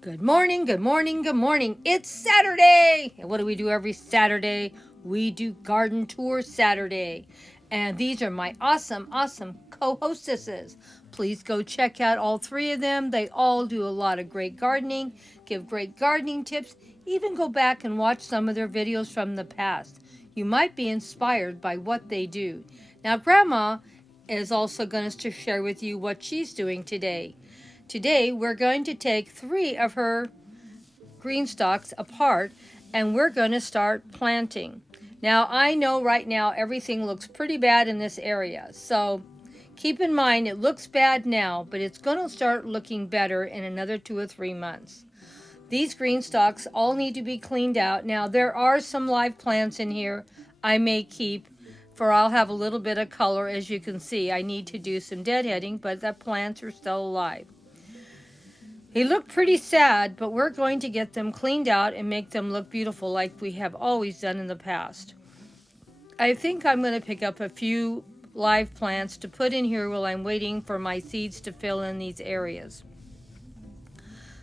Good morning, good morning, good morning. It's Saturday. And what do we do every Saturday? We do garden tour Saturday. And these are my awesome co-hostesses. Please go check out all three of them. They all do a lot of great gardening, give great gardening tips, even go back and watch some of their videos from the past. You might be inspired by what they do. Now, Grandma is also going to share with you what she's doing today. Today, we're going to take 3 of her green stalks apart and we're going to start planting. Now, I know right now everything looks pretty bad in this area, so keep in mind it looks bad now, but it's going to start looking better in another 2 or 3 months. These green stalks all need to be cleaned out. Now, there are some live plants in here I may keep, for I'll have a little bit of color. As you can see, I need to do some deadheading, but the plants are still alive. They look pretty sad, but we're going to get them cleaned out and make them look beautiful like we have always done in the past. I think I'm going to pick up a few live plants to put in here while I'm waiting for my seeds to fill in these areas.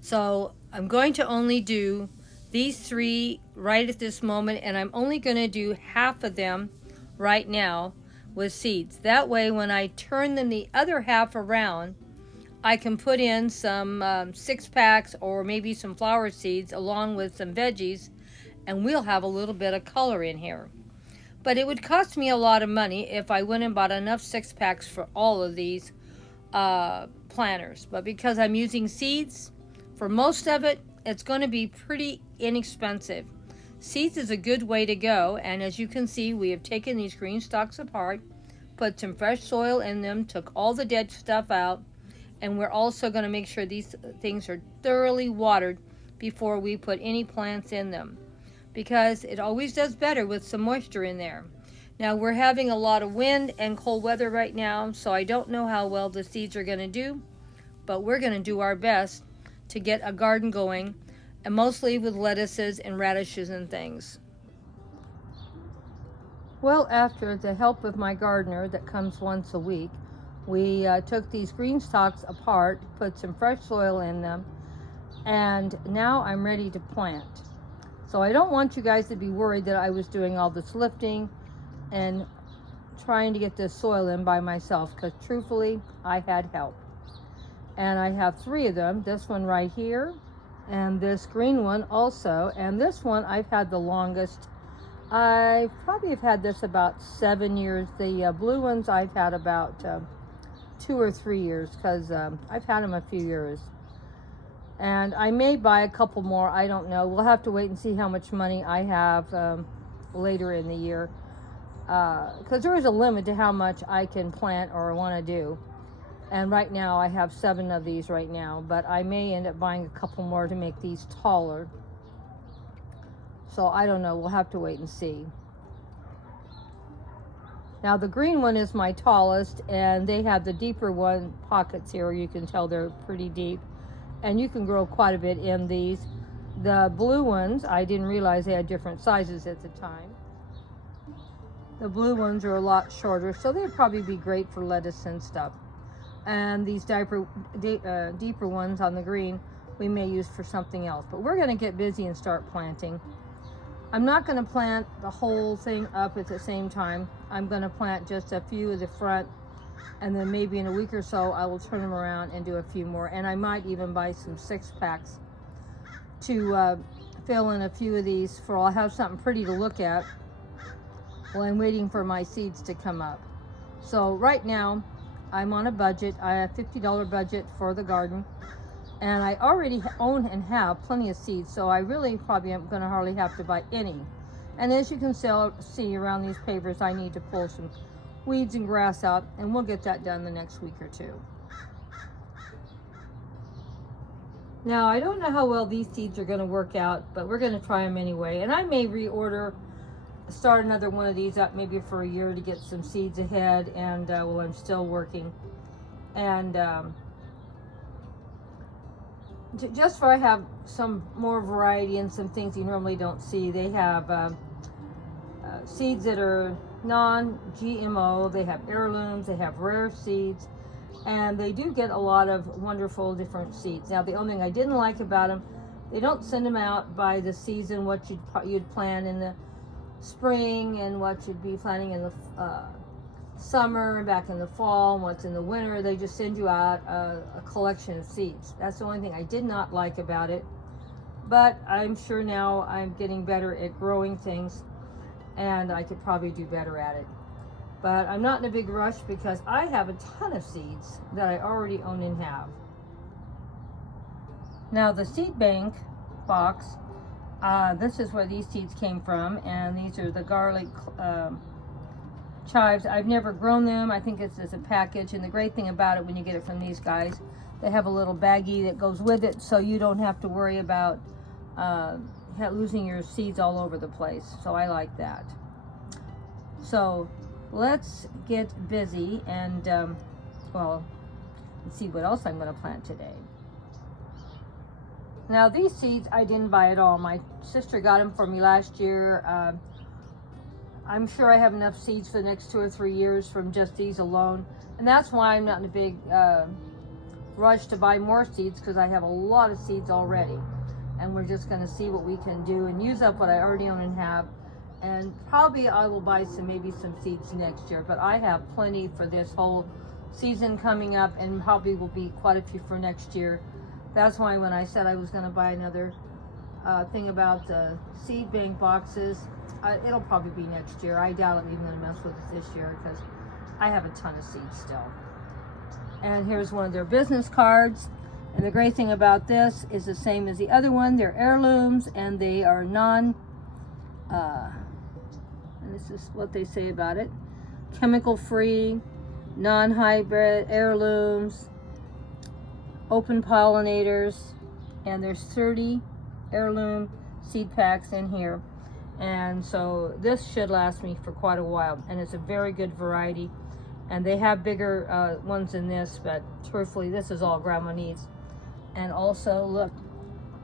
So I'm going to only do these 3 right at this moment, and I'm only going to do half of them right now with seeds. That way when I turn them the other half around, I can put in some 6-packs or maybe some flower seeds along with some veggies, and we'll have a little bit of color in here. But it would cost me a lot of money if I went and bought enough 6-packs for all of these planters. But because I'm using seeds for most of it, it's going to be pretty inexpensive. Seeds is a good way to go, and as you can see, we have taken these green stalks apart, put some fresh soil in them, took all the dead stuff out, and we're also going to make sure these things are thoroughly watered before we put any plants in them, because it always does better with some moisture in there. Now, we're having a lot of wind and cold weather right now, so I don't know how well the seeds are going to do, but we're going to do our best to get a garden going, and mostly with lettuces and radishes and things. Well, after the help of my gardener that comes once a week, we took these green stalks apart, put some fresh soil in them, and now I'm ready to plant. So I don't want you guys to be worried that I was doing all this lifting and trying to get this soil in by myself, because truthfully, I had help. And I have 3 of them, this one right here, and this green one also, and this one I've had the longest. I probably have had this about 7 years. The blue ones I've had about 2 or 3 years, because I've had them a few years. And I may buy a couple more, I don't know. We'll have to wait and see how much money I have later in the year, because there is a limit to how much I can plant or want to do. And right now I have 7 of these right now, but I may end up buying a couple more to make these taller. So I don't know, we'll have to wait and see. Now the green one is my tallest, and they have the deeper one pockets here. You can tell they're pretty deep, and you can grow quite a bit in these. The blue ones, I didn't realize they had different sizes at the time. The blue ones are a lot shorter, so they'd probably be great for lettuce and stuff. And these deeper ones on the green, we may use for something else. But we're going to get busy and start planting. I'm not going to plant the whole thing up at the same time. I'm going to plant just a few of the front, and then maybe in a week or so I will turn them around and do a few more. And I might even buy some 6-packs to fill in a few of these, for I'll have something pretty to look at while I'm waiting for my seeds to come up. So right now I'm on a budget. I have a $50 budget for the garden, and I already own and have plenty of seeds, so I really probably am going to hardly have to buy any. And as you can see around these papers, I need to pull some weeds and grass out, and we'll get that done the next week or 2. Now, I don't know how well these seeds are going to work out, but we're going to try them anyway. And I may start another one of these up maybe for a year to get some seeds ahead, and while I'm still working. And just for I have some more variety and some things you normally don't see. They have seeds that are non-GMO, they have heirlooms, they have rare seeds, And they do get a lot of wonderful different seeds. Now, the only thing I didn't like about them, they don't send them out by the season, what you'd plant in the spring and what you'd be planting in the summer and back in the fall and what's in the winter. They just send you out a collection of seeds. That's the only thing I did not like about it. But I'm sure now I'm getting better at growing things, and I could probably do better at it. But I'm not in a big rush because I have a ton of seeds that I already own and have. Now the seed bank box, this is where these seeds came from, and these are the garlic chives. I've never grown them. I think it's as a package, and the great thing about it when you get it from these guys, they have a little baggie that goes with it, so you don't have to worry about losing your seeds all over the place. So I like that. So let's get busy and well, let's see what else I'm going to plant today. Now these seeds I didn't buy at all. My sister got them for me last year. I'm sure I have enough seeds for the next 2 or 3 years from just these alone, and that's why I'm not in a big rush to buy more seeds, because I have a lot of seeds already, and we're just going to see what we can do and use up what I already own and have. And probably I will buy maybe some seeds next year, but I have plenty for this whole season coming up, and probably will be quite a few for next year. That's why when I said I was going to buy another thing about the seed bank boxes, it'll probably be next year. I doubt I'm even going to mess with it this year because I have a ton of seeds still. And here's one of their business cards. And the great thing about this is the same as the other one. They're heirlooms, and they are and this is what they say about it: chemical free, non-hybrid, heirlooms, open pollinators, and there's 30 heirloom seed packs in here. And so this should last me for quite a while, and it's a very good variety. And they have bigger ones than this, but truthfully this is all grandma needs. And also, look,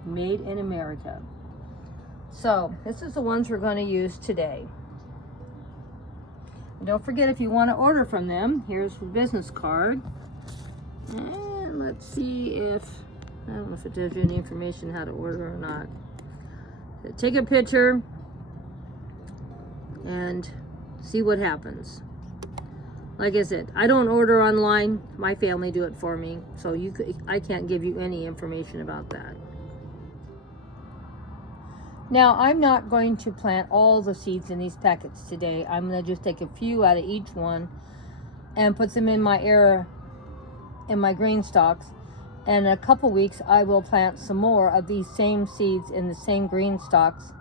made in America. So this is the ones we're going to use today. And don't forget, if you want to order from them, here's the business card. And let's see if, I don't know if it tells you any information how to order or not. So take a picture and see what happens. Like I said, I don't order online. My family do it for me, so I can't give you any information about that. Now, I'm not going to plant all the seeds in these packets today. I'm going to just take a few out of each one and put them in my green stalks. And in a couple weeks, I will plant some more of these same seeds in the same green stalks.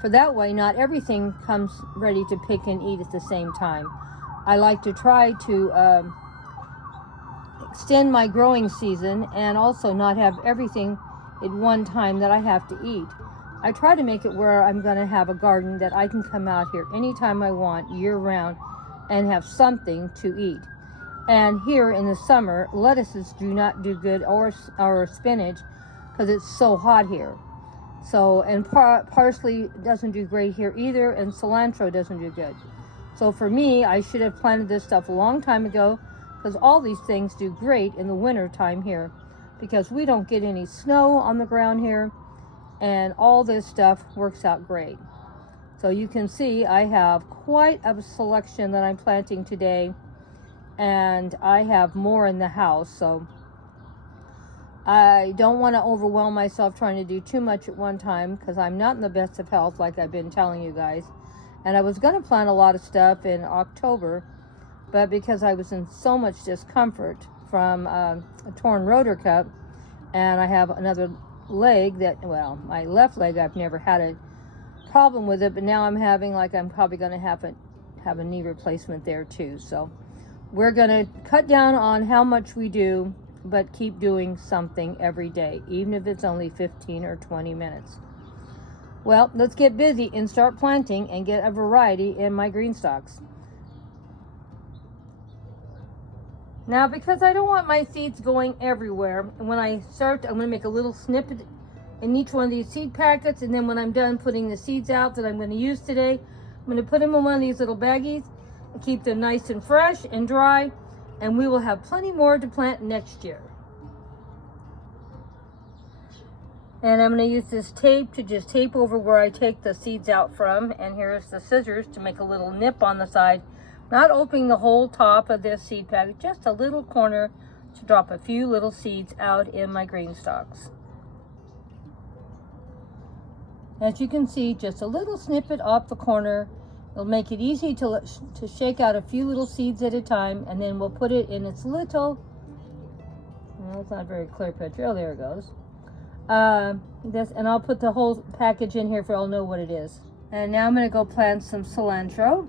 For that way, not everything comes ready to pick and eat at the same time. I like to try to extend my growing season and also not have everything at one time that I have to eat. I try to make it where I'm going to have a garden that I can come out here anytime I want, year round, and have something to eat. And here in the summer, lettuces do not do good, or spinach, because it's so hot here. So, and parsley doesn't do great here either, and cilantro doesn't do good. So for me, I should have planted this stuff a long time ago, because all these things do great in the winter time here, because we don't get any snow on the ground here, and all this stuff works out great. So you can see I have quite a selection that I'm planting today, and I have more in the house, so I don't want to overwhelm myself trying to do too much at one time, because I'm not in the best of health, like I've been telling you guys. And I was going to plant a lot of stuff in October, but because I was in so much discomfort from a torn rotor cuff, and I have another leg that, well, my left leg, I've never had a problem with it, but now I'm having, like, I'm probably going to have a knee replacement there too. So we're going to cut down on how much we do, but keep doing something every day, even if it's only 15 or 20 minutes. Well, let's get busy and start planting and get a variety in my green stalks. Now, because I don't want my seeds going everywhere, and when I start, I'm going to make a little snippet in each one of these seed packets, and then when I'm done putting the seeds out that I'm going to use today, I'm going to put them in one of these little baggies and keep them nice and fresh and dry, and we will have plenty more to plant next year. And I'm going to use this tape to just tape over where I take the seeds out from. And here's the scissors to make a little nip on the side. Not opening the whole top of this seed packet, just a little corner to drop a few little seeds out in my green stalks. As you can see, just a little snippet off the corner. It'll make it easy to shake out a few little seeds at a time, and then we'll put it in its little, well, it's not a very clear picture. Oh, there it goes. And I'll put the whole package in here for you'll know what it is. And now I'm going to go plant some cilantro.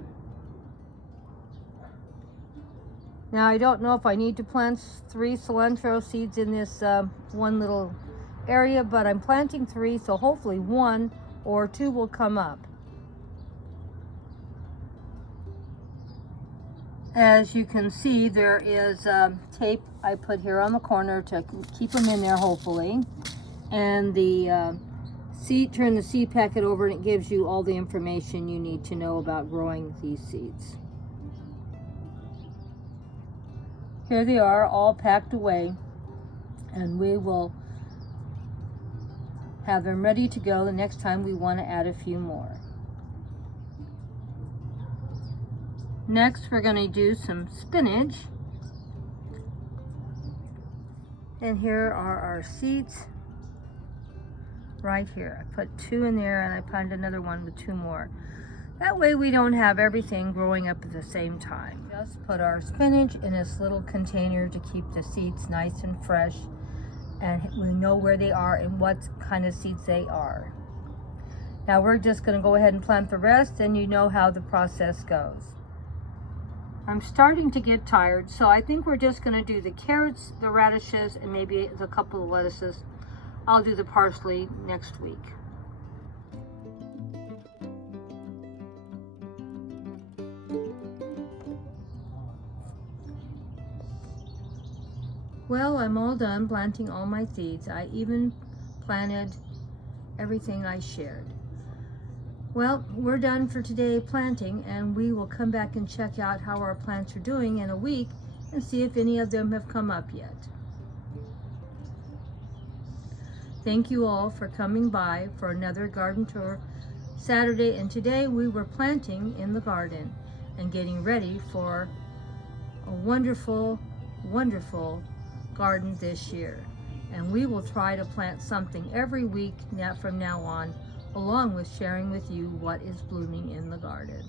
Now I don't know if I need to plant 3 cilantro seeds in this one little area, but I'm planting 3, so hopefully 1 or 2 will come up. As you can see, there is tape I put here on the corner to keep them in there, hopefully. And the turn the seed packet over, and it gives you all the information you need to know about growing these seeds. Here they are, all packed away, and we will have them ready to go the next time we want to add a few more. Next, we're going to do some spinach. And here are our seeds right here. I put 2 in there, and I planted another one with 2 more. That way we don't have everything growing up at the same time. Just put our spinach in this little container to keep the seeds nice and fresh, and we know where they are and what kind of seeds they are. Now we're just going to go ahead and plant the rest, and you know how the process goes. I'm starting to get tired, so I think we're just going to do the carrots, the radishes, and maybe a couple of lettuces. I'll do the parsley next week. Well, I'm all done planting all my seeds. I even planted everything I shared. Well, we're done for today planting, and we will come back and check out how our plants are doing in a week and see if any of them have come up yet. Thank you all for coming by for another garden tour Saturday, and today we were planting in the garden and getting ready for a wonderful, wonderful garden this year. And we will try to plant something every week from now on, along with sharing with you what is blooming in the garden.